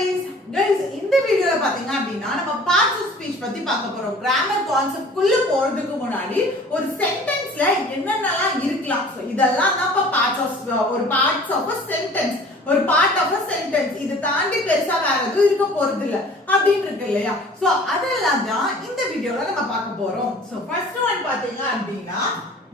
guys இந்த வீடியோல பாத்தீங்க அப்படினா நம்ம பார்ட்ஸ் ஆஃப் ஸ்பீச் பத்தி பார்க்க போறோம். கிராமர் கான்செப்ட் குள்ள போறதுக்கு முன்னாடி ஒரு சென்டென்ஸ்ல என்னென்னலாம் இருக்கலாம், சோ இதெல்லாம் தான் பார்ட்ஸ் ஆஃப் a சென்டென்ஸ், ஒரு பார்ட் ஆஃப் a சென்டென்ஸ். இது தாண்டி பெருசா வேற எதுவும் இருக்க போறது இல்ல அப்படின்னு இருக்கு இல்லையா? சோ அதெல்லாம் தான் இந்த வீடியோல நம்ம பார்க்க போறோம். சோ ஃபர்ஸ்ட் ஒன் பாத்தீங்க அப்படினா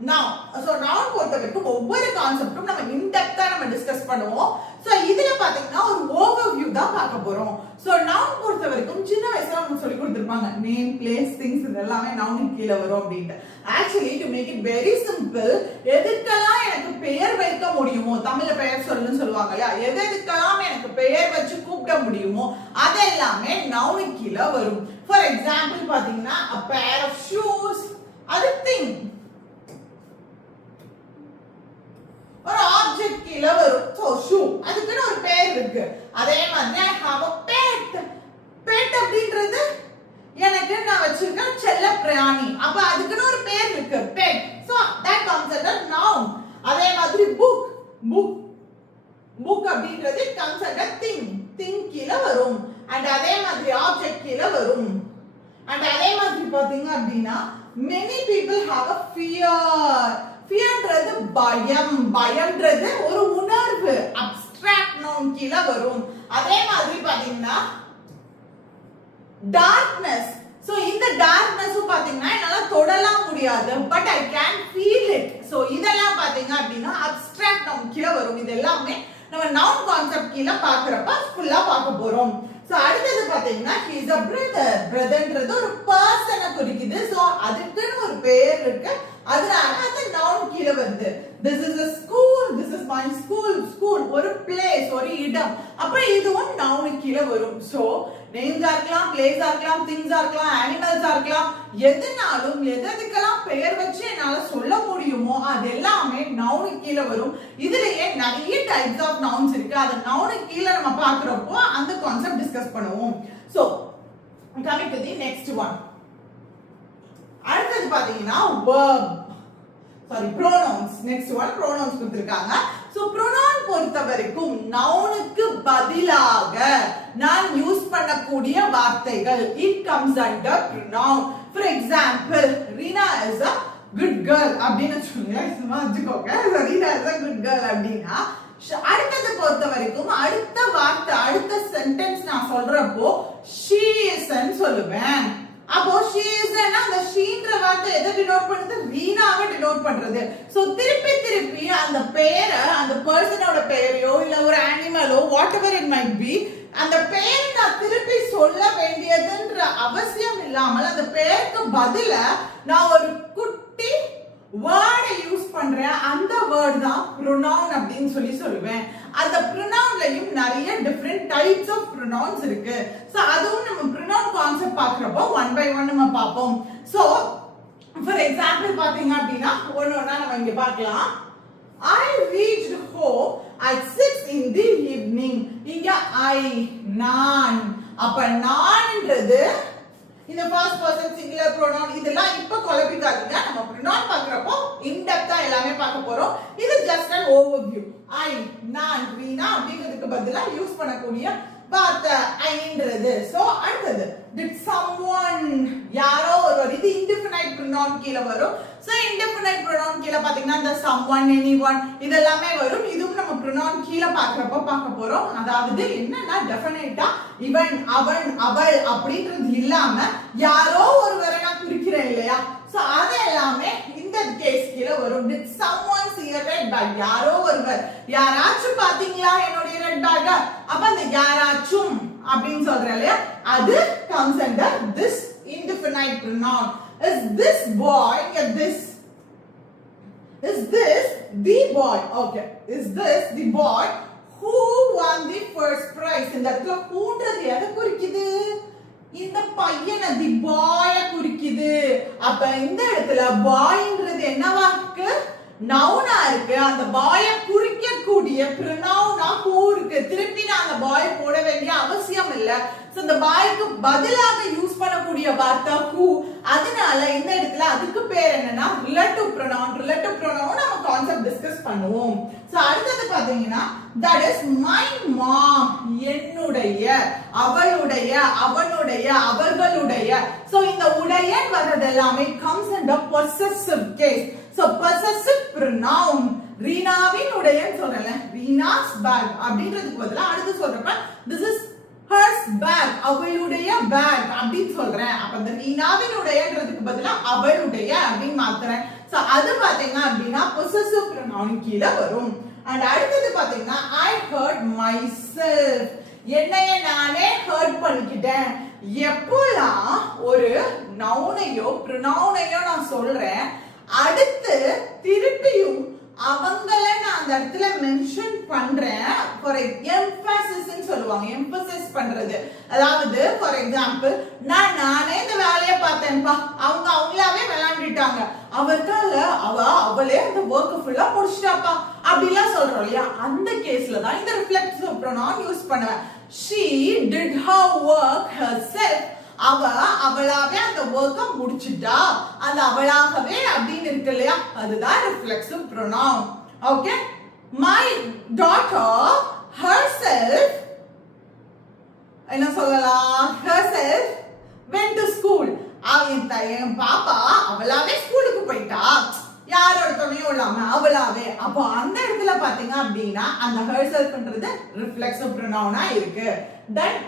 noun. So noun பொறுத்தவரைக்கும் ஒவ்வொரு கான்செப்டும் நம்ம இன்டெப்தா நம்ம டிஸ்கஸ் பண்ணுவோம். சோ இதுல பாத்தீங்கன்னா ஒரு ஓவர்வியூ தான் பார்க்க போறோம். சோ noun பொறுத்தவரைக்கும் சின்ன வயசுல நமக்கு சொல்லி கொடுத்திருப்பாங்க, நேம், பிளேஸ், திங்ஸ் இதெல்லாமே noun கீழ வரும் அப்படினு. Actually to make it very simple, எதுக்கெல்லாம் எனக்கு பெயர் வைக்க முடியுமோ, தமிழ்ல பெயர் சொல்லுன்னு சொல்லுவாங்க இல்லையா, எதுக்கெல்லாம் எனக்கு பெயர் வச்சு கூப்பிட முடியுமோ அதெல்லாமே noun கீழ வரும். For example பாத்தீங்கன்னா a pair of shoes, அது thing. ஒரு ஆப்ஜெக்ட் கீழ வரும். சோ ஷூ அதுக்கு ஒரு பேர் இருக்கு. அதே மாதிரி I have a pet. pet அப்படின்றது எனக்கு நான் வச்சிருக்க செல்ல பிராணி. அப்ப அதுக்கு ஒரு பேர் இருக்கு, pet. So that comes under noun. அதே மாதிரி book. book அப்படின்றது comes under thing கீழ வரும். and அதே மாதிரி ஆப்ஜெக்ட் கீழ வரும். and அதே மாதிரி பாத்தீங்க அப்படினா many people have a fear. ஃபியர்ன்றது பயம்ன்றது ஒரு உணர்வு, அப்ஸ்ட்ராக்ட் நவுன் கீழ வரும். அதே மாதிரி பாத்தீங்கன்னா டார்க்னஸ். சோ இந்த டார்க்னஸும் பாத்தீங்கன்னா என்னால தொடலாம் முடியாது, but I can feel it. So இதெல்லாம் பாத்தீங்க அப்படின்னா அப்ஸ்ட்ராக்ட் நவுன் கீழ வரும். இது எல்லாமே நம்ம நவுன் கான்செப்ட் கீழ பாக்குறப்ப ஃபுல்லா பார்க்க போறோம். சோ அடுத்து பாத்தீங்கன்னா he is a brother. brotherன்றது ஒரு பர்சனை குறிக்குது. சோ அதுக்குன்னு ஒரு பேர் இருக்கு, அதனால அது noun கீழ வருது. this is a school, this is my school ஒரு place, ஒரு இடம். அப்ப இதுவும் noun கீழ வரும். சோ names இருக்கலாம், place இருக்கலாம், things இருக்கலாம், animals இருக்கலாம், எதுனாலும் எதுக்கெல்லாம் பெயர் வச்சு என்னால சொல்ல முடியுமோ அது எல்லாமே noun கீழ வரும். இதுலயே நிறைய டைப்ஸ் ஆஃப் nouns இருக்கு. அத noun கீழ நம்ம பார்க்கறப்போ அந்த கான்செப்ட் டிஸ்கஸ் பண்ணுவோம். So coming to the next one. அடுத்து பாத்தீங்கன்னா pronouns. next one pronouns கொடுத்திருக்காங்க. சோ pronoun பொறுத்தவரைக்கும் நவுனுக்கு பதிலாக நான் யூஸ் பண்ணக்கூடிய வார்த்தைகள், it comes under pronoun. for example Rina is a good girl அப்படினு சொல்லுங்க, சும்மா வச்சுக்கோங்க. Rina is a good girl அப்படினா அடுத்தது பொறுத்தவரைக்கும் அடுத்த வார்த்தை அடுத்த சென்டென்ஸ் நான் சொல்றப்போ she is ன்னு சொல்லுவேன். அப்போ she is னா அந்த sheன்ற வார்த்தை எதை டினோட் பண்ணுது, ரீனாவை டினோட் பண்றது. சோ திருப்பி அந்த பெயரை, அந்த பர்சனோட பெயரையோ இல்ல ஒரு அனிமலோ whatever it might be, அந்த பெயரை நான் திருப்பி சொல்ல வேண்டியதுன்ற அவசியம் இல்லாமல் அந்த பெயருக்கு பதிலா நான் ஒரு குட்டி வேர்டை யூஸ் பண்றேன். அந்த வேர்ட் தான் pronoun அப்படின்னு சொல்லுவேன். அந்த pronounலயும் நிறைய different types of pronouns இருக்கு. சோ அதுவும் நம்ம pronoun கான்செப்ட் பார்க்கறப்போ one by one நம்ம பாப்போம். சோ for example பாத்தீங்க அப்படினா ஒவ்வொண்ணா நம்ம இங்க பார்க்கலாம். I reached home at 6 in the evening. இங்க I, நான். அப்ப நான்ன்றது இந்த ஃபர்ஸ்ட் பர்சன் சிங்குலர் pronoun. இதெல்லாம் இப்ப குழப்பிக்காதீங்க, நம்ம pronoun பார்க்கறப்போ இன் டெப்தா எல்லாமே பார்க்க போறோம். இது just an overview. I, நான், ரீனா அப்படிங்கிறதுக்கு பதிலா யூஸ் பண்ணக்கூடிய வார்த்தை ஐன்றது. சோ அடுத்தது did someone, யாரோ ஒருவர், இது indefinite pronoun கீழ வரும். சோ indefinite pronoun கீழ பாத்தீங்கன்னா இந்த someone, anyone இதெல்லாமே வரும். இதுவும் நம்ம pronoun கீழ பார்க்கறப்ப பார்க்க போறோம். அதாவது என்னன்னா டெஃபினட்டா இவன், அவன், அவள் அப்படின்றது இல்லாம யாரோ ஒருவரை நான் குறிக்கிறேன் இல்லையா, சோ அது எல்லாமே இந்த கேஸ் கீழ வரும். did someone see a red bag, யாரோ ஒருவர், யாராச்சும் பாத்தீங்களா என்னோட ரெட் பேக், அப்ப அந்த யாராச்சும் அப்படின்னு சொல்றேன் இல்லையா, அது comes under this indefinite pronoun. is this boy, is this the boy, okay, is this the boy who won the first prize? இந்த இடத்துல whoன்றது எதை குறிக்குது, இந்த பையனை, the boy குறிக்குது. அப்ப இந்த இடத்துல boyன்றது என்னவா இருக்கு, நவுனா இருக்கு. அந்த பாய குறிக்கக்கூடிய pronoun-ஆ who இருக்கு. திருப்பி நான் அந்த பாய் போட வேண்டிய அவசியம் இல்ல. சோ இந்த பாய்க்கு பதிலாக யூஸ் பண்ணக்கூடிய வார்த்தை who. அதனால இந்த இடத்துல அதுக்கு பேர் என்னன்னா ரிலேட்டிவ் pronoun. ரிலேட்டிவ் pronoun நம்ம கான்செப்ட் டிஸ்கஸ் பண்ணுவோம். சோ அடுத்து பாத்தீங்கன்னா that is my mom, என்னுடைய அவளுடைய, அவளுடைய, அவனுடைய, அவர்களுடைய. So இந்த உடைய வரது எல்லாமே comes under possessive case. So possessive pronoun. ரீனாவின் உடையன்னு சொல்றேன்ல, ரீனாஸ் பேக் அப்படின்றதுக்கு பதிலா அடுத்து சொல்றப்ப this is hers bag, அவளுடைய பேக் அப்படின்னு சொல்றேன். அப்ப அந்த ரீனாவின் உடையன்றதுக்கு பதிலா அவளுடைய அப்படின்னு மாத்துறேன். சோ அது பாத்தீங்கன்னா அப்படின்னா possessive pronoun கீழ வரும். and அடுத்து பாத்தீங்கன்னா I hurt myself, என்னைய நானே ஹர்ட் பண்ணிக்கிட்டேன். எப்போலாம் ஒரு நவுனையோ ப்ரொனவுனையோ நான் சொல்றேன், அடுத்து திருப்பியும் அவங்கள நான் அந்த இடத்துல மென்ஷன் பண்றேன். ஃபார் எம்பசிஸ் சொல்லுவாங்க, எம்பசிஸ் பண்றது. அதாவது ஃபார் எக்ஸாம்பிள், நானே இந்த வேலையை பார்த்தேன்ப்பா, அவங்க அவங்களாவே விளையாண்டுட்டாங்க, அவர்கால அவளே அந்த ஒர்க் ஃபுல்லா முடிச்சிட்டாப்பா அப்படிலாம் சொல்றோம் இல்லையா, அந்த கேஸ்ல தான் இந்த ரிஃப்ளெக்சிவ் ப்ரொனவுன் யூஸ் பண்ணுவேன். she did her work herself, அவளாவே அந்த ஒர்க்க முடிச்சிட்டா, அந்த அவளாகவே அப்படின்னு இருக்கு இல்லையா, அதுதான் reflexive pronoun. Okay, my daughter herself, என்ன சொல்லலாம், herself went to school, என் பாப்பா அவளாவே ஸ்கூலுக்கு போயிட்டா, யாரோட துணையும் இல்லாம அவளாவே. அப்போ அந்த இடத்துல பாத்தீங்க அப்படின்னா அந்த herselfன்றது ரிஃப்ளெக்சிவ் ப்ரொனவுனா இருக்கு. Then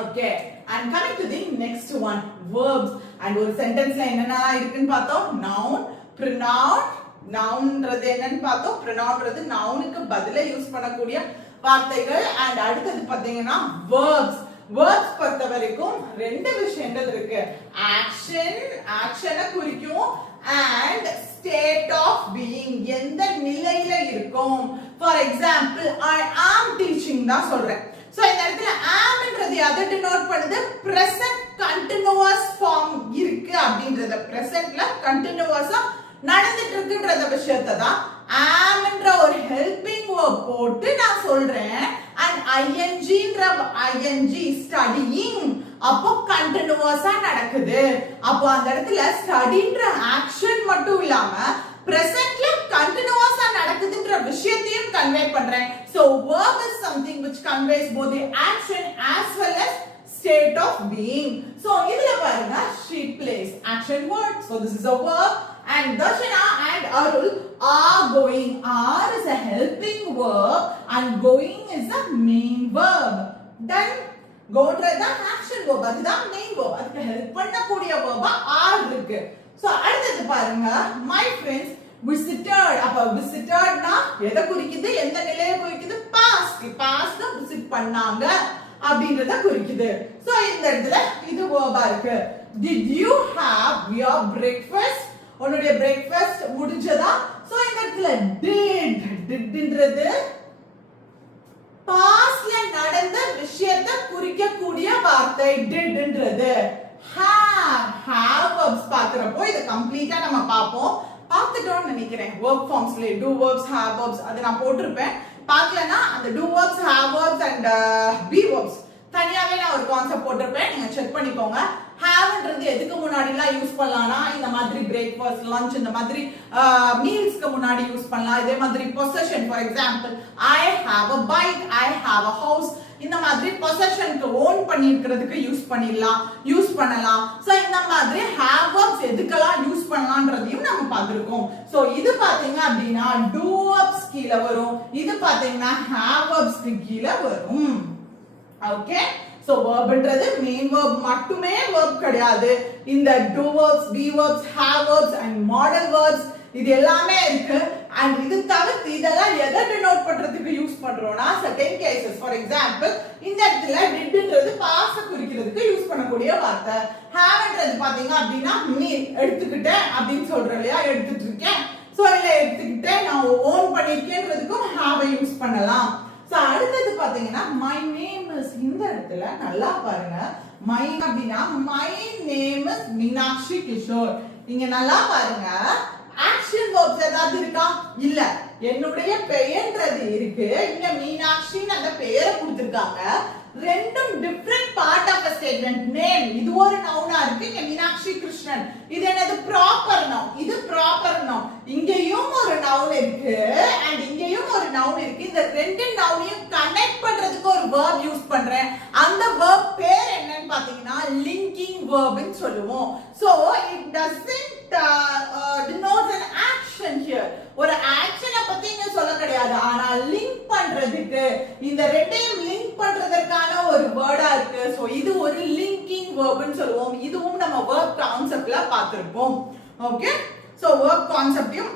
okay, and coming to the next one, verbs. and ஒரு சென்டென்ஸ்ல என்னென்ன இருக்குன்னு பார்த்தோம், noun, pronoun. nounன்றது என்னன்னு பார்த்தோம், pronounன்றது நவுனுக்கு பதிலா யூஸ் பண்ணக்கூடிய வார்த்தைகள். and அடுத்து பாத்தீங்கன்னா verbs. verbs பொறுத்த வரைக்கும் ரெண்டு விஷயங்கள் இருக்கு, ஆக்ஷனை குறிக்கும் and state of being, எந்த நிலையில இருக்கும். for example, I am teaching தான் சொல்றேன். சோ இந்த இடத்துல amன்றது எதை டினோட் பண்ணுது, present continuous form இருக்கு அப்படின்றத, presentல continuousா நடந்துட்டு இருக்குன்ற விஷயத்தை தான் amன்ற ஒரு helping verb போட்டு நான் சொல்றேன். and ingன்ற ing studying, அப்போ கண்டினியூவஸா நடக்குது. அப்போ அந்த இடத்துல ஸ்டடின்ற ஆக்ஷன் மட்டும் இல்லாம பிரசன்ட்ல கண்டினியூவஸா நடக்குதுன்ற விஷயத்தையும் கன்வே பண்றேன். So verb is something which conveys both the action as well as state of being. So இதுல பாருங்க, she plays, action word. So this is a verb. and Darshana and Arul are going. Are is a helping verb and going is the main verb. Then goன்றது action verb, அதுதான் main verb. அதுக்கு help பண்ணக்கூடிய verb are இருக்கு. So அடுத்து பாருங்க, my friends visited. அப்ப visitedனா எதை குறிக்குது, எந்த நிலையை குறிக்குது, past. pastல visit பண்ணாங்க அப்படின்றத குறிக்குது. சோ இந்த இடத்துல இது verb-ஆ இருக்கு. did you have your breakfast, உன்னுடைய பிரேக்ஃபாஸ்ட் முடிஞ்சதா. சோ இந்த இடத்துல didன்றது பாஸ்ட்ல நடந்த விஷயத்தை குறிக்கக்கூடிய வார்த்தை didன்றது. have verbs பாக்குறப்போ இத கம்ப்ளீட்டா நம்ம பாப்போம், பார்த்துட்டோம்னு நினைக்கிறேன். verb formsல do verbs, have verbs அது நான் போட்டுருப்பேன். பார்க்கலனா அந்த do verbs, have verbs and be verbs தனியாவே நான் ஒரு கான்செப்ட் போட்டுருப்பேன், நீங்க செக் பண்ணிக்கோங்க. haveன்றது எதுக்கு முன்னாடிலாம் யூஸ் பண்ணலாம்னா, இந்த மாதிரி பிரேக்ஃபாஸ்ட், லஞ்ச், இந்த மாதிரி மீல்ஸ்க்கு முன்னாடி யூஸ் பண்ணலாம். இதே மாதிரி possession, for example I have a bike, I have a house, இந்த மாதிரி பொசஷனுக்கு ஓன் பண்ணிக்கிறதுக்கு யூஸ் பண்ணலாம். சோ இந்த மாதிரி have verbs எதுக்கெல்லாம் யூஸ் பண்ணலாம்ன்றதையும் நம்ம பார்த்திருக்கோம். சோ இது பாத்தீங்க அப்படின்னா do verbs கீழ வரும், இது பாத்தீங்கன்னா have verbs கீழ வரும். ஓகே, சோ verbன்றது main verb மட்டுமே verb கிடையாது. இந்த do verbs, be verbs, have verbs and modal verbs இது எல்லாமே இருக்கு. and இது தவிர்த்து இதெல்லாம் எதை டினோட் பண்றதுக்கு யூஸ் பண்றோம்னா certain cases, for example இந்த இடத்துல didன்றது past குறிக்கிறதுக்கு யூஸ் பண்ணக்கூடிய வார்த்தை. haveன்றது பாத்தீங்க அப்படின்னா me எடுத்துக்கிட்டேன் அப்படினு சொல்றோம் இல்லையா, எடுத்துட்டு இருக்கேன். சோ இல்ல எடுத்துக்கிட்டேன், நான் ஓன் பண்ணிருக்கேன்றதுக்கும் have யூஸ் பண்ணலாம். சோ அடுத்து பாத்தீங்கன்னா my name is, இந்த இடத்துல நல்லா பாருங்க, my அப்படினா my name is Meenakshi Kishore. இங்க நல்லா பாருங்க, action verbs ஏதாவது இருக்கா, இல்ல. என்னுடைய பெயர்ன்றது இருக்கு, இங்க மீனாட்சின்னு அந்த பெயரை கொடுத்திருக்காங்க. ரெண்டும் different part of a statement. Name இது ஒரு நவுனா இருக்கு, இங்க மீனாட்சி கிருஷ்ணன் இது என்னது ப்ராப்பர் நவுன், இது ப்ராப்பர் நவுன். இங்கேயும் ஒரு நவுன் இருக்கு அண்ட் இங்கேயும் ஒரு நவுன் இருக்கு. இந்த ரெண்டு நவுனையும் கனெக்ட் பண்றதுக்கு ஒரு verb யூஸ் பண்றேன். அந்த verb பேர் என்னன்னு பாத்தீங்கன்னா linking verb ன்னு சொல்லுவோம். So it doesn't denote an action here. ஒரு ஆக்ஷனை பத்தி இங்க சொல்ல கிடையாது, ஆனா லிங்க் பண்றதுக்கு இந்த ரெண்டையும் லிங்க் பண்றதுக்கான ஒரு வேர்டா இருக்கு. சோ இது ஒரு லிங்கிங் வெர்ப்னு சொல்லுவோம். இதுவும் நம்ம வெர்ப் கான்செப்ட்ல பார்த்திருப்போம். ஓகே, சோ வெர்ப் கான்செப்டையும்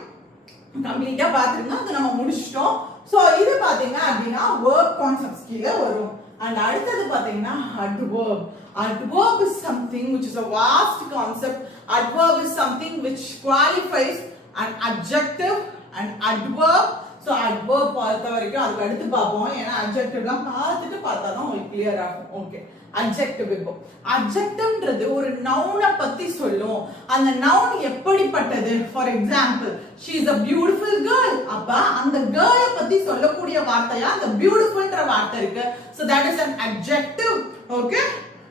கம்ப்ளீட்டா பாத்துருங்க, அது நம்ம முடிச்சிட்டோம். சோ இது பாத்தீங்க அப்படின்னா வெர்ப் கான்செப்ட்ஸ் கீழ வரும். And அடுத்தது பாத்தீங்கன்னா adverb. Adverb is something which is a vast concept. Adverb is something which qualifies an adjective and adverb. So adverb பார்த்த வரைக்கும் அதுக்கு அடுத்து பார்ப்போம், ஏன்னா adjectiveலாம் பார்த்துட்டு பார்த்தா தான் உங்களுக்கு கிளியர் ஆகும். Okay, adjective. இப்போ adjectiveன்றது ஒரு நவுனை பத்தி சொல்லும். அந்த நவுன் எப்படிப்பட்டது? For example she is a beautiful girl. அப்ப அந்த கேர்ளை பத்தி சொல்லக்கூடிய வார்த்தையா அந்த பியூட்டிஃபுல்ன்ற வார்த்தை இருக்கு. So that is an adjective. Okay,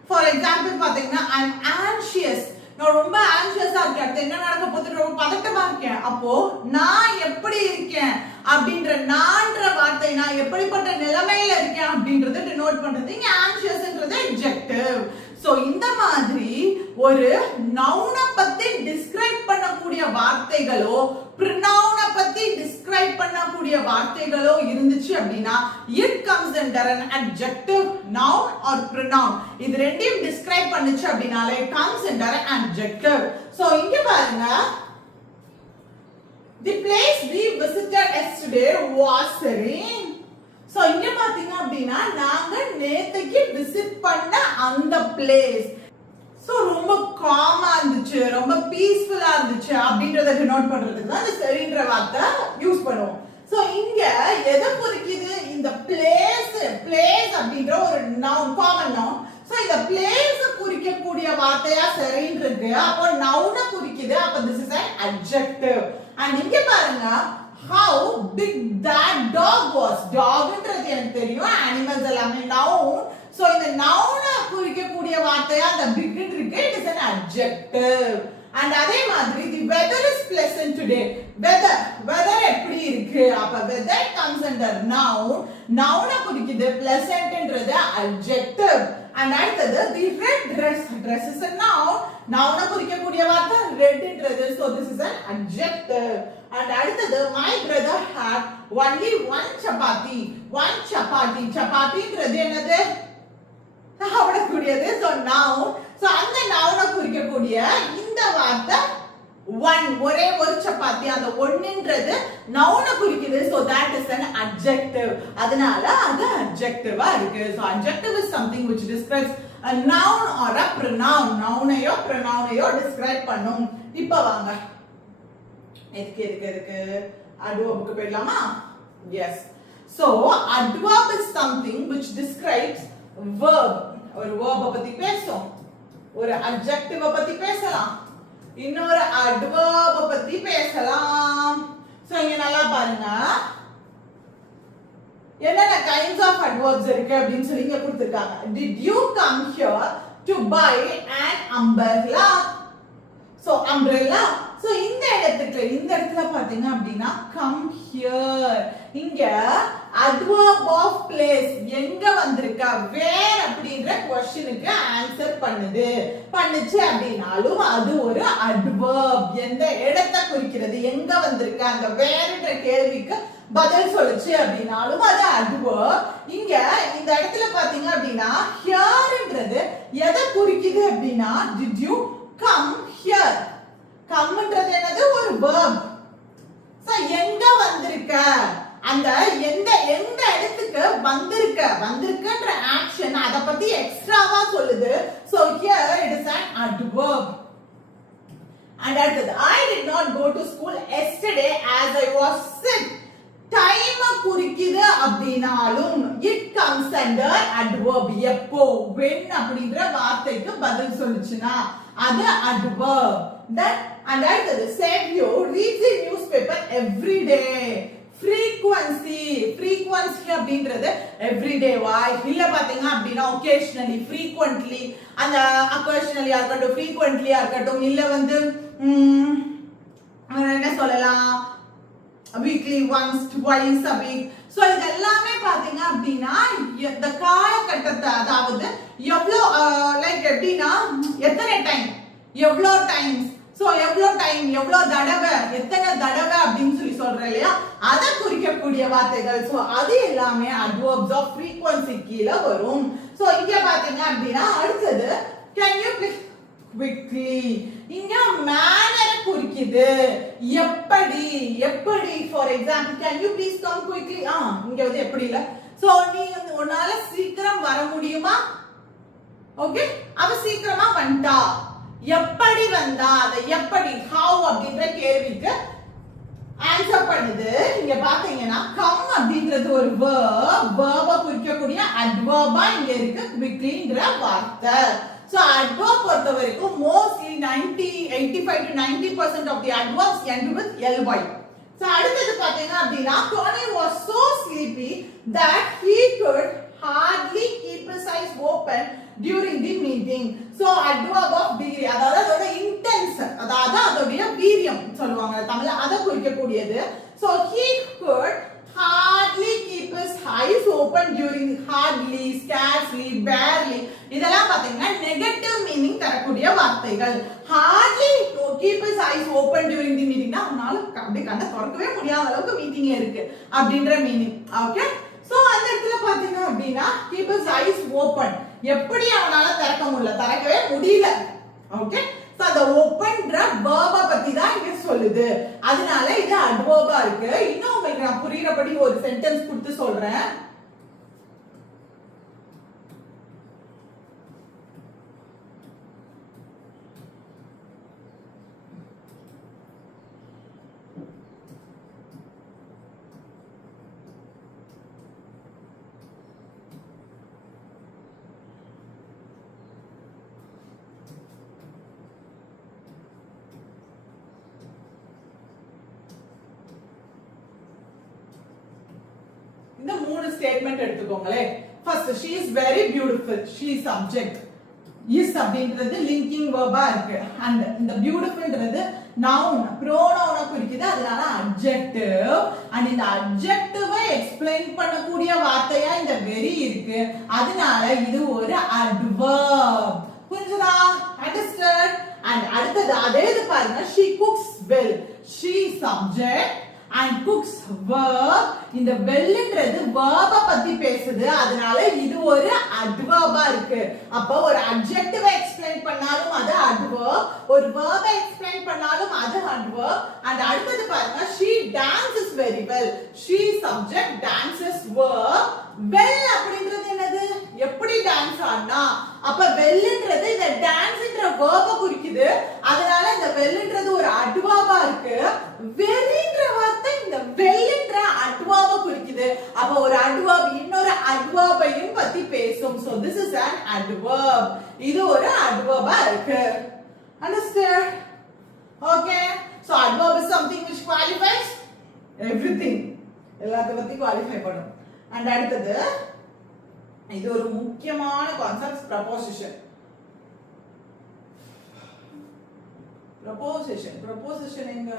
for example பாத்தீங்கன்னா I'm anxious. நான் ரொம்ப ஆன்ஷியஸா இருக்கேன், அடுத்து என்ன நடக்க போகுது ரொம்ப பதட்டமா இருக்கேன். அப்போ நான் எப்படி இருக்கேன் அப்படின்ற நான்ற வார்த்தை, நான் எப்படிப்பட்ட நிலைமையில இருக்கேன் அப்படின்றத டினோட் பண்றது இங்க ஆன்ஷியஸ்ன்றது adjective. சோ இந்த மாதிரி ஒரு நவுனை பத்தி டிஸ்கிரைப் பண்ணக்கூடிய வார்த்தைகளோ ப்ரொனவுனை பத்தி டிஸ்கிரைப் பண்ணக்கூடிய வார்த்தைகளோ இருந்துச்சு அப்படின்னா it comes under an adjective, noun or pronoun. இது ரெண்டையும் டிஸ்கிரைப் பண்ணுச்சு அப்படினாலே comes under an adjective. So இங்க பாருங்க, the place we visited yesterday was serene. So இங்க பாத்தீங்க அப்படின்னா நாங்க நேத்துக்கு விசிட் பண்ண அந்த பிளேஸ் சோ ரொம்ப காமா இருந்துச்சு, ரொம்ப பீஸ்ஃபுல்லா இருந்துச்சு அப்படின்றத டினோட் பண்றதுக்கு தான் இந்த சரின்ற வார்த்தை யூஸ் பண்ணுவோம். சோ இங்க எதை குறிக்குது? இந்த பிளேஸ் அப்படின்ற ஒரு நவுன், காமன் நவுன். சோ இந்த பிளேஸ் குறிக்கக்கூடிய வார்த்தையா சரின்னு இருக்கு, அப்போ நவுனை குறிக்குது. அப்ப this is an adjective. and இங்க பாருங்க, how big that dog was. dogன்றது எனக்கு தெரியும், animals எல்லாமே noun. சோ இந்த நவுனை குறிக்கக்கூடிய வார்த்தையா அந்த big இருக்கு, it is an adjective. and அதே மாதிரி the weather is pleasant today. weather எப்படி இருக்கு? அப்ப weather comes under noun. நவுனை குறிக்குது, pleasantன்றது adjective. and அடுத்தது the red dress is a noun. நவுனை குறிக்கக்கூடிய வார்த்தை redன்றது, so this is an adjective. and அடுத்தது my brother had only one chapati. சப்பாத்தின்றது என்னது? சாப்பிடக்கூடியது, so noun. so அந்த நவுனை குறிக்கக்கூடிய இந்த வார்த்தை one, ஒரே ஒரு சப்பாத்தி, அந்த ஒன்னுன்றது நவுனை குறிக்குது, so that is an adjective. அதனால அது adjective-ஆ இருக்கு. so adjective is something which describes a noun or a pronoun. நவுனையோ pronoun-ஐயோ describe பண்ணும். இப்போ வாங்க, எதுக்கு adverb-க்கு போயிடலாமா? yes. so adverb is something which describes verb. ஒரு verb-ஐ பத்தி பேசும், ஒரு adjective-ஐ பத்தி பேசலாம், இன்னொரு adverb பத்தி பேசலாம். சோ இங்க நல்லா பாருங்க, என்னென்ன kinds of adverbs இருக்கு அப்படின்னு சொல்லி இங்க கொடுத்திருக்காங்க. did you come here to buy an umbrella? so umbrella. so இந்த இடத்துல பாத்தீங்க அப்படின்னா come here, இங்க adverb of place எங்க வந்திருக்கா, where அப்படின்ற क्वेश्चனுக்கு ஆன்சர் பண்ணுச்சு அப்படினாலும் அது ஒரு adverb. எந்த இடத்தை குறிக்கிறது, எங்க வந்திருக்கா, அந்த whereன்ற கேள்விக்கு பதில் சொல்லுச்சு அப்படினாலும் அது adverb. இங்க இந்த இடத்துல பாத்தீங்க அப்படின்னா hereன்றது எதை குறிக்குது அப்படின்னா did you come here. கம்ன்றது என்னது? ஒரு verb. சோ எங்க வந்திருக்க, அந்த எந்த இடத்துக்கு வந்திருக்கன்ற ஆக்ஷன் அத பத்தி எக்ஸ்ட்ராவா சொல்லுது. So here it is an adverb. and அடுத்தது I did not go to school yesterday as I was sick. Time குறிக்குது அப்படினாலும் it comes under adverb. எப்போ, when அப்படிங்கற வார்த்தைக்கு பதில் சொல்லுச்சுனா அது adverb. that and அடுத்தது Savio reads the newspaper every day. frequency அப்படின்றது everydayவா இல்ல பாத்தீங்க அப்படின்னா occasionally frequently அந்த occasionally இருக்கட்டும் frequently இருக்கட்டும் இல்ல வந்து என்ன சொல்லலாம் weekly once twice a week so இது எல்லாமே பாத்தீங்க அப்படின்னா இந்த காலகட்டத்தை அதாவது எவ்வளவு லைக் எப்படின்னா எத்தனை டைம் எவ்வளவு டைம்ஸ் சோ எவ்வளவு டைம் எவ்வளவு தடவை எத்தனை தடவை அப்படின்னு சொல்லி சொல்றேன் இல்லையா அதை குறிக்கக்கூடிய வார்த்தைகள் சோ அது எல்லாமே adverbs of frequency கீழ வரும் சோ இங்க பாத்தீங்க அப்படின்னா அடுத்தது can you please quickly இங்க manner குறிக்குது எப்படி எப்படி for example can you please come quickly இங்க வந்து எப்படி இல்ல சோ நீ உன்னால சீக்கிரம் வர முடியுமா ஓகே அவ சீக்கிரமா வந்துட்டா எப்படி வந்தா அத எப்படி how அப்படின்ற கேள்விக்கு ஆன்சர் பண்ணுது இங்க பாத்தீங்கன்னா come அப்படின்றது ஒரு verb குறிக்கக்கூடிய adverb இங்க இருக்கு quicklyன்ற வார்த்தை so adverb பொறுத்த வரைக்கும் mostly 85 to 90% of the adverbs end with ly so அடுத்து பாத்தீங்க அப்படினா Tony was so sleepy that he could hardly keep his eyes open during the meeting so adverb of degree அதாவது அதோட intense அதாவது அதோட வீரியம் சொல்லுவாங்க தமிழ்ல அத குறிக்கக்கூடியது so he could hardly keep his eyes open during hardly scarcely barely இதெல்லாம் பாத்தீங்கன்னா நெகட்டிவ் மீனிங் தரக்கூடிய வார்த்தைகள் hardly to keep his eyes open during the meeting னா அவனால அப்படியே கண்ணை திறக்கவே முடியாத அளவுக்கு மீட்டிங் இருக்கு அப்படின்ற மீனிங் ஓகே சோ அந்த இடத்துல பாத்தீங்க அப்படினா keep his eyes open எப்படி அவனால திறக்கவே முடியல ஓகே சோ அந்த ஓபன்ன்ற verb பத்தி தான் இங்க சொல்லுது அதனால இது adverb இருக்கு இன்னும் உங்களுக்கு நான் புரியறபடி ஒரு சென்டென்ஸ் கொடுத்து சொல்றேன் இந்த மூணு ஸ்டேட்மென்ட் எடுத்துக்கோங்களே first she is very beautiful she is subject is அப்படின்றது linking verb இருக்கு and இந்த beautifulன்றது noun pronoun குறிக்குது அதனால adjective and இந்த adjective எக்ஸ்பிளைன் பண்ணக்கூடிய வார்த்தையா இந்த very இருக்கு அதனால இது ஒரு adverb புரியுதா understood and அடுத்து அதே இது பாருங்க she cooks well she subject and cooks verb இந்த wellன்றது verb பத்தி பேசுது அதனால இது ஒரு adverb இருக்கு அப்ப ஒரு adjective எக்ஸ்பிளைன் பண்ணாலும் அது adverb ஒரு verb எக்ஸ்பிளைன் பண்ணாலும் அது adverb and அடுத்து பாருங்க she dances very well she subject dances verb well அப்படின்றது என்னது எப்படி டான்ஸ் ஆடுனா அப்ப வெல்ன்றது இந்த டான்ஸ்ன்ற verb குறிக்குது அதனால இந்த வெல்ன்றது ஒரு adverb இருக்கு வெரின்ற வார்த்தை இந்த வெல்ன்ற adverb குறிக்குது அப்ப ஒரு adverb இன்னொரு adverb-ஐயும் பத்தி பேசும் so this is an adverb இது ஒரு adverb இருக்கு understand okay so adverb is something which qualifies everything எல்லாத்தையும் பத்தி குவாலிஃபை பண்ணும் and அடுத்து இது ஒரு முக்கியமான கான்செப்ட் ப்ரொபோசிஷன் எங்க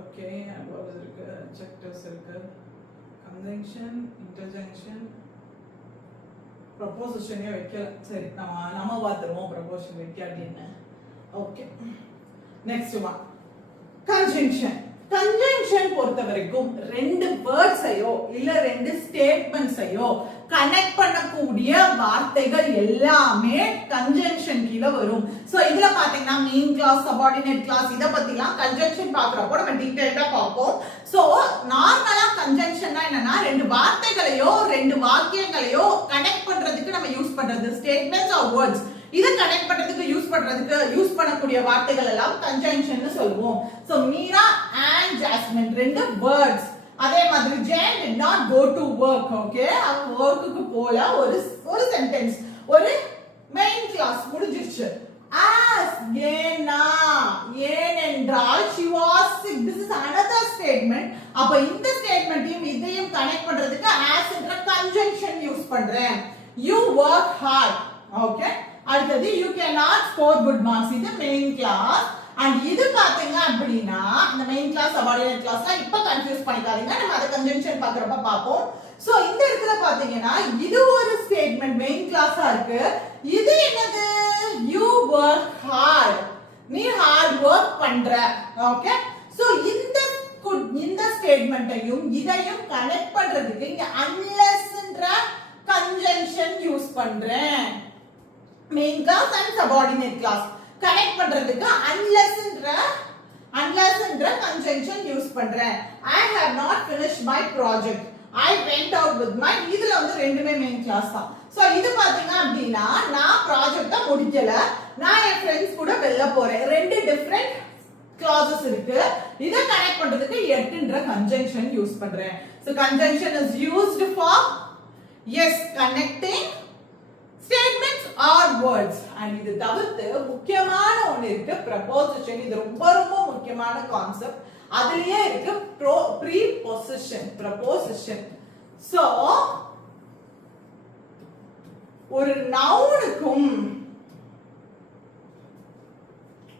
ஓகே adverbs இருக்கு adjectives இருக்கு conjunction interjunction ப்ரொபோசிஷனே வைக்கல சரி நாம பாத்துறோம் ப்ரொபோசிஷன் வைக்காதீங்க ஓகே நெக்ஸ்ட் ஒன் conjunction பொறுத்த வரைக்கும் ரெண்டு வேர்ட்ஸையோ இல்ல ரெண்டு ஸ்டேட்மெண்ட்ஸையோ கனெக்ட் பண்ணக்கூடிய வார்த்தைகள் எல்லாமே conjunction கீழ வரும் சோ இதுல பாத்தீங்கன்னா மெயின் கிளாஸ் சபார்டினேட் கிளாஸ் இத பத்திலாம் conjunction பாக்குறப்போ நம்ம டீடைலா பாப்போம் சோ நார்மலா conjunctionனா என்னன்னா ரெண்டு வார்த்தைகளையோ ரெண்டு வாக்கியங்களையோ கனெக்ட் பண்றதுக்கு நம்ம யூஸ் பண்றது ஸ்டேட்மெண்ட்ஸ் ஆர் வேர்ட்ஸ் இத கனெக்ட் பண்றதுக்கு யூஸ் பண்ணக்கூடிய வார்த்தைகள் எல்லாம் conjunction னு சொல்லுவோம் சோ மீரா and Jasmine ரெண்டு வேர்ட்ஸ் அதே மாதிரி Jane did not go to work okay அவ வர்க்குக்கு போல ஒரு சென்டென்ஸ் ஒரு மெயின் கிளாஸ் முடிஞ்சிருச்சு. as ஏனா ஏனென்றால் she was sick. this is another statement. அப்ப இந்த ஸ்டேட்மெண்ட்டையும் இதையும் கனெக்ட் பண்றதுக்கு as என்ற conjunction யூஸ் பண்றேன். you work hard. ஓகே, அடுத்தது you cannot score good marks. இது மெயின் கிளாஸ். and இது பாத்தீங்க அப்படினா இந்த மெயின் கிளாஸ் சபார்டினேட் கிளாஸ்ல இப்ப கன்ஃபியூஸ் பண்ணிக்காதீங்க, நம்ம அத கன்ஜங்ஷன் பார்க்கறப்ப பாப்போம். சோ இந்த இடத்துல பாத்தீங்கன்னா இது ஒரு ஸ்டேட்மெண்ட் மெயின் கிளாஸா இருக்கு. இது என்னது? you work hard. நீ ஹார்ட் வர்க் பண்ற. ஓகே, சோ இந்த ஸ்டேட்மெண்ட்டையும் இதையும் கனெக்ட் பண்றதுக்கு இங்க unlessன்ற கன்ஜங்ஷன் யூஸ் பண்றேன். Main clause and subordinate clause connect பண்றதுக்கு unlessன்ற கன்ஜங்ஷன் யூஸ் பண்றேன். I have not finished my project. I went out with my இதுல வந்து ரெண்டுமே மெயின் கிளாஸ் தான். சோ இது பாத்தீங்க அப்படினா நான் ப்ராஜெக்ட்ட முடிக்கல, நான் என் फ्रेंड्स கூட வெளிய போறேன். ரெண்டு டிஃபரண்ட் clauses இருக்கு. இத கனெக்ட் பண்றதுக்கு எட்ன்ற கன்ஜங்ஷன் யூஸ் பண்றேன். So conjunction is used for yes connecting statements or words. and இது தவிர்த்து முக்கியமான ஒன்னு இருக்கு, preposition. இது ரொம்ப ரொம்ப முக்கியமான கான்செப்ட். அதுலயே இருக்கு preposition, preposition. சோ ஒரு நவுனுக்கும்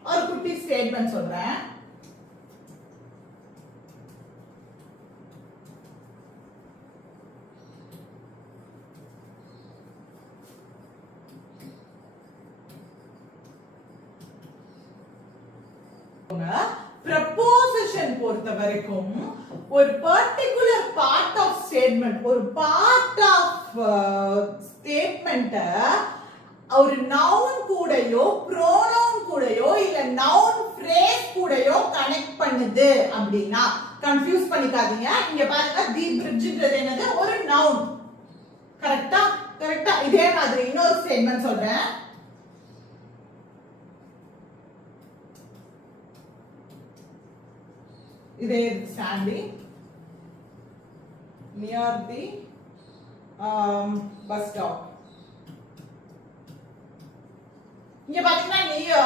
ஒரு குட்டி ஸ்டேட்மெண்ட் சொல்றேன். preposition பொறுத்த வரைக்கும் ஒரு பர்టిక్యులர் பார்ட் ஆஃப் ஸ்டேட்மெண்ட், ஒரு பார்ட் ஆஃப் ஸ்டேட்மெண்ட்ட ஒரு நவுன் கூடயோ ப்ரோனவுன் கூடயோ இல்ல நவுன் ஃப்ரேஸ் கூடயோ கனெக்ட் பண்ணுது அப்படினா கன்ஃபியூஸ் பண்ணிக்காதீங்க. இங்க பாருங்க, தி பிரிட்ஜ்ன்றது என்னது? ஒரு நவுன். கரெக்ட்டா? கரெக்ட்டா. இதே மாதிரி இன்னொரு ஸ்டேட்மெண்ட் சொல்றேன். இதே standing near the bus stop. இங்க பாத்தீங்கன்னா near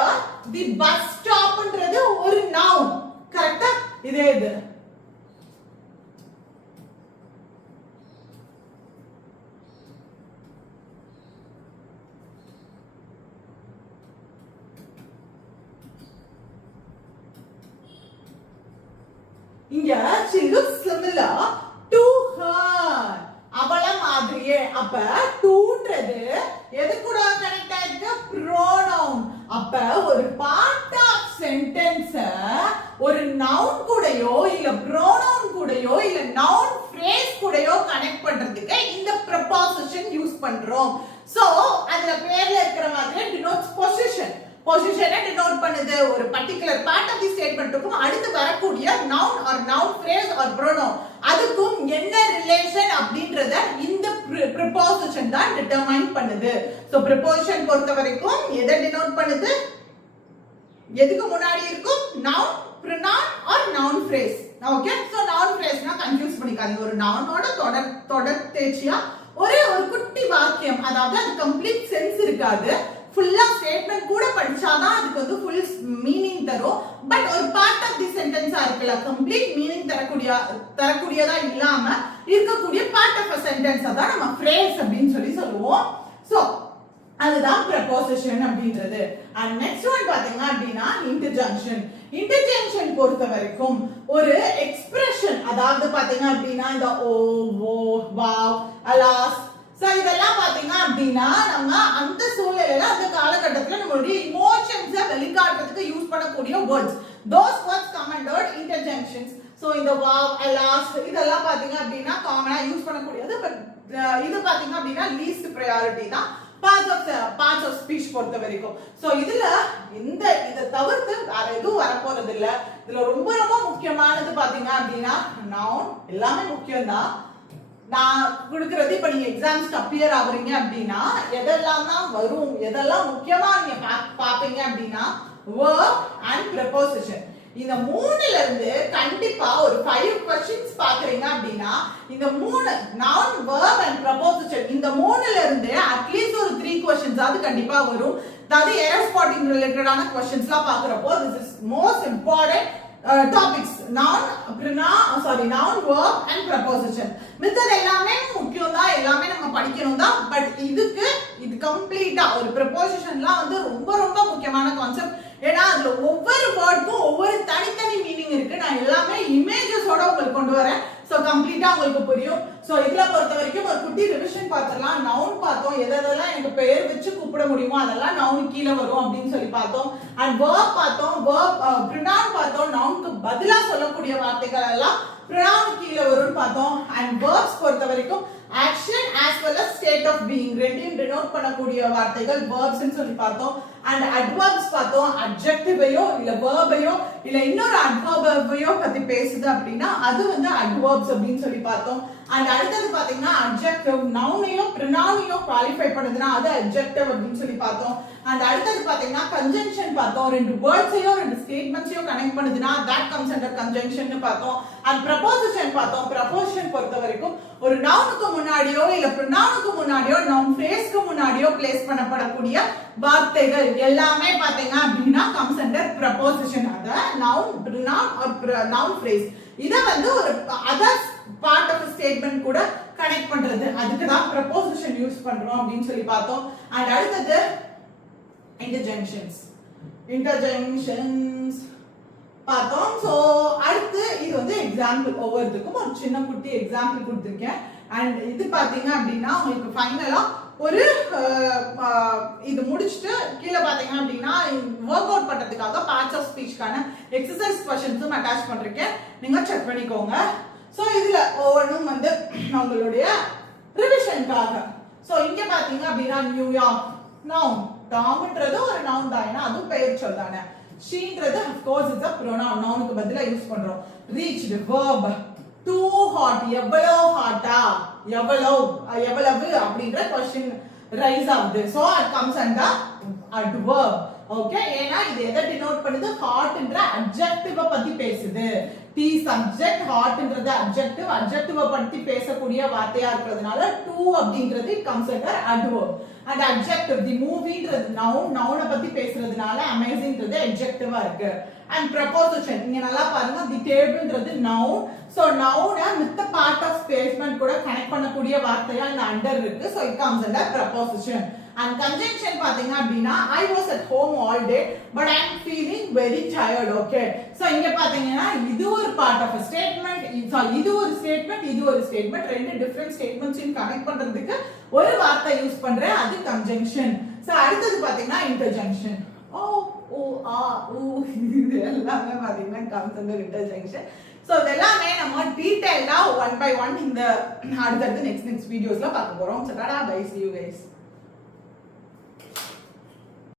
the bus stopன்றது ஒரு noun. கரெக்ட்டா? இதே இது. இங்க she looks similar to her. அவள மாதிரியே. அப்ப toன்றது எது கூட கனெக்ட் ஆயிருக்கு? pronoun. அப்ப ஒரு பார்ட் ஆஃப் சென்டென்ஸ் ஒரு நவுன் கூடயோ இல்ல pronoun கூடயோ இல்ல நவுன் phrase கூடயோ கனெக்ட் பண்றதுக்கு இந்த preposition யூஸ் பண்றோம். சோ அதுல பேர்ல இருக்கிற மாதிரி denotes possession. பொசிஷனை டினோட் பண்ணுது. ஒரு பர்టిక్యులர் பார்ட் ஆஃப் தி ஸ்டேட்மென்ட்க்கும் அடுத்து வரக்கூடிய noun or noun phrase or pronoun அதுக்கும் என்ன ரிலேஷன் அப்படின்றத இந்த ப்ரிபோசிஷன் தான் டிட்டர்மைன் பண்ணுது. சோ ப்ரிபோசிஷன் பொறுத்த வரைக்கும் எதை டினோட் பண்ணுது? எதுக்கு முன்னாடி இருக்கும்? Noun, pronoun or noun phrase. Okay, so noun ஃப்ரேஸ்னா கன்ஃபியூஸ் பண்ணிக்காதீங்க. ஒரு நவுனோட தொடர்ச்சியா ஒரே ஒரு குட்டி வாக்கியம், அதாவது அது கம்ப்ளீட் சென்ஸ் இருக்காது. ஃபுல்லா ஸ்டேட்மென்ட் கூட படிச்சாதான் அதுக்கு வந்து ஃபுல் மீனிங் தரும். பட் ஒரு பார்ட் ஆஃப் தி சென்டென்ஸா இருக்கல, கம்ப்ளீட் மீனிங் தரக்கூடியதா இல்லாம இருக்கக்கூடிய பார்ட் ஆஃப் a சென்டென்ஸ் தான் நம்ம phrase அப்படினு சொல்லுவோம். சோ அதுதான் preposition அப்படின்றது. and next one பாத்தீங்க அப்படினா interjunction. interjunction பொறுத்த வரைக்கும் ஒரு எக்ஸ்பிரஷன், அதாவது பாத்தீங்க அப்படினா இந்த ஓ ஓ வாவ் அலாஸ். சோ இதெல்லாம் பாத்தீங்க அப்படினா நம்ம அந்த சூழல்ல அந்த காலகட்டத்துல நம்மளுடைய இமோஷன்ஸை வெளிக்காட்டுறதுக்கு யூஸ் பண்ணக்கூடிய words. those words come under interjunctions. So இந்த வாவ் அலாஸ் இதெல்லாம் பாத்தீங்க அப்படினா காமனா யூஸ் பண்ணக்கூடியது. பட் இது பாத்தீங்க அப்படினா லீஸ்ட் பிரையாரிட்டி தான் parts of speech பொறுத்த வரைக்கும். சோ இதுல இத தவிர்த்து வேற எதுவும் வர போறது இல்ல. இதுல ரொம்ப ரொம்ப முக்கியமானது பாத்தீங்க அப்படினா நவுன். எல்லாமே முக்கியம் தான். நான் கொடுக்கிறது இப்ப நீங்க எக்ஸாம்ஸ்க்கு அப்பியர் ஆகுறீங்க அப்படின்னா எதெல்லாம் தான் வரும், எதெல்லாம் முக்கியமா நீங்க பாப்பீங்க அப்படின்னா verb and preposition. இந்த மூணுல இருந்து கண்டிப்பா ஒரு 5 क्वेश्चंस பாக்குறீங்க அப்படின்னா இந்த மூணு noun verb and preposition இந்த மூணுல இருந்து அட்லீஸ்ட் ஒரு 3 questions ஆது கண்டிப்பா வரும். அதாவது error spotting ரிலேட்டடான क्वेश्चंसலாம் பாக்குறப்போ this is most important topics noun verb and preposition. மித்தது எல்லாமே முக்கியம் தான், எல்லாமே நம்ம படிக்கணும் தான். பட் இது கம்ப்ளீட்டா ஒரு prepositionலாம் வந்து ரொம்ப ரொம்ப முக்கியமான கான்செப்ட். ஏன்னா அதுல ஒவ்வொரு வேர்டுக்கும் ஒவ்வொரு தனித்தனி மீனிங் இருக்கு. நான் எல்லாமே இமேஜஸோட உங்களுக்கு கொண்டு வரேன். சோ கம்ப்ளீட்டா உங்களுக்கு புரியும். சோ இதுல பொறுத்த வரைக்கும் ஒரு குட்டி ரிவிஷன் பார்த்தறலாம். நவுன் பார்த்தோம், எதெல்லாம் எனக்கு பெயர் வச்சு கூப்பிட முடியுமோ அதெல்லாம் நவுன் கீழ வரும் அப்படின்னு சொல்லி பார்த்தோம். அண்ட் verb பார்த்தோம், pronoun பார்த்தோம், நவுனுக்கு பதிலா சொல்லக்கூடிய வார்த்தைகள் எல்லாம் pronoun கீழ வரும்னு பார்த்தோம். அண்ட் verbs பொறுத்த வரைக்கும் action as well as state of being ரெண்டையும் denote பண்ணக்கூடிய வார்த்தைகள் verbs ன்னு சொல்லி பார்த்தோம். அண்ட் adverbs பார்த்தோம், adjectiveயோ இல்ல verbயோ இல்ல இன்னொரு adverbயோ பத்தி பேசுது அப்படின்னா அது வந்து adverbs அப்படின்னு சொல்லி பார்த்தோம். அண்ட் அடுத்தது பாத்தீங்கன்னா adjective nounயோ pronounயோ குவாலிஃபை பண்ணுதுன்னா அது adjective அப்படின்னு சொல்லி பார்த்தோம். அண்ட் அடுத்தது பாத்தீங்கன்னா conjunction பார்த்தோம், ரெண்டு வேர்ட்ஸையோ ரெண்டு ஸ்டேட்மெண்ட்ஸையோ கனெக்ட் பண்ணுதுன்னா that comes under conjunction னு பார்த்தோம். அண்ட் preposition பார்த்தோம். preposition பொறுத்த வரைக்கும் ஒரு நவுனுக்கு முன்னாடியோ இல்ல pronounக்கு முன்னாடியோ noun phrase-க்கு முன்னாடியோ பிளேஸ் பண்ணப்படக்கூடிய வார்த்தைகள் எல்லாமே பாத்தீங்க அப்படின்னா comes under preposition. அத noun, pronoun or noun phrase இத வந்து ஒரு other part of a statement கூட கனெக்ட் பண்றது, அதுக்கு தான் preposition யூஸ் பண்றோம் அப்படின்னு சொல்லி பார்த்தோம். அண்ட் அடுத்தது interjunctions பார்த்தோம். சோ அடுத்து இது வந்து எக்ஸாம்பிள், ஒவ்வொருத்துக்கும் ஒரு சின்ன குட்டி எக்ஸாம்பிள் கொடுத்திருக்கேன். அண்ட் இது பாத்தீங்க அப்படின்னா உங்களுக்கு ஃபைனலா ஒரு இது முடிச்சிட்டு கீழே பாத்தீங்க அப்படின்னா வொர்க் அவுட் பண்றதுக்காக பார்ட்ஸ் ஆஃப் ஸ்பீச்க்கான எக்ஸசைஸ் क्वेश्चंसும் அட்டாச் பண்ணிருக்கேன், நீங்க செக் பண்ணிக்கோங்க. சோ இதுல ஒவ்வொன்றும் வந்து உங்களுடைய ரிவிஷனுக்காக. சோ இங்க பாத்தீங்க அப்படின்னா நியூயார்க் நவுன், டாம்ன்றது ஒரு நவுன் தான், ஏன்னா அதுவும் பெயர் சொல் தானே. ஷீன்றது of course is a pronoun, நவுனுக்கு பதிலா யூஸ் பண்றோம். reached verb, too hot எவ்வளவு ஹாட்டா, எவ்வளவு அப்படிங்கற क्वेश्चन ரைஸ் ஆகுது. So it comes under adverb. Okay, ஏன்னா இது எதை டினோட் பண்ணுது, ஹாட்ன்ற அட்ஜெக்டிவ பத்தி பேசுது. தி சப்ஜெக்ட், ஹாட்ன்றது அட்ஜெக்டிவ், அட்ஜெக்டிவ பத்தி பேசக்கூடிய வார்த்தையா இருக்கிறதுனால டு அப்படிங்கிறது comes under adverb. and adjective, the movieன்றது noun பத்தி பேசுறதுனால amazingன்றது adjectiveஆ இருக்கு. and preposition இங்க நல்லா பாருங்க, the tableன்றது noun. so noun with the part of statement கூட கனெக்ட் பண்ணக்கூடிய வார்த்தையா இந்த under இருக்கு. so it comes under preposition. and conjunction பாத்தீங்க அப்படின்னா I was at home all day but I am feeling very tired. okay, so இங்க பாத்தீங்கன்னா இது ஒரு part of a statement, இது ஒரு statement, இது ஒரு statement, ரெண்டு different statements கனெக்ட் பண்றதுக்கு ஒரு வார்த்தை யூஸ் பண்றேன், அது conjunction. so அடுத்து பாத்தீங்கன்னா interjunction. இது எல்லாமே பாத்தீங்கன்னா comes under interjunction. so இதெல்லாமே நம்ம டீடைலா 1 by 1 இந்த அடுத்து நெக்ஸ்ட் வீடியோஸ்ல பார்க்க போறோம். so tada, bye, see you guys.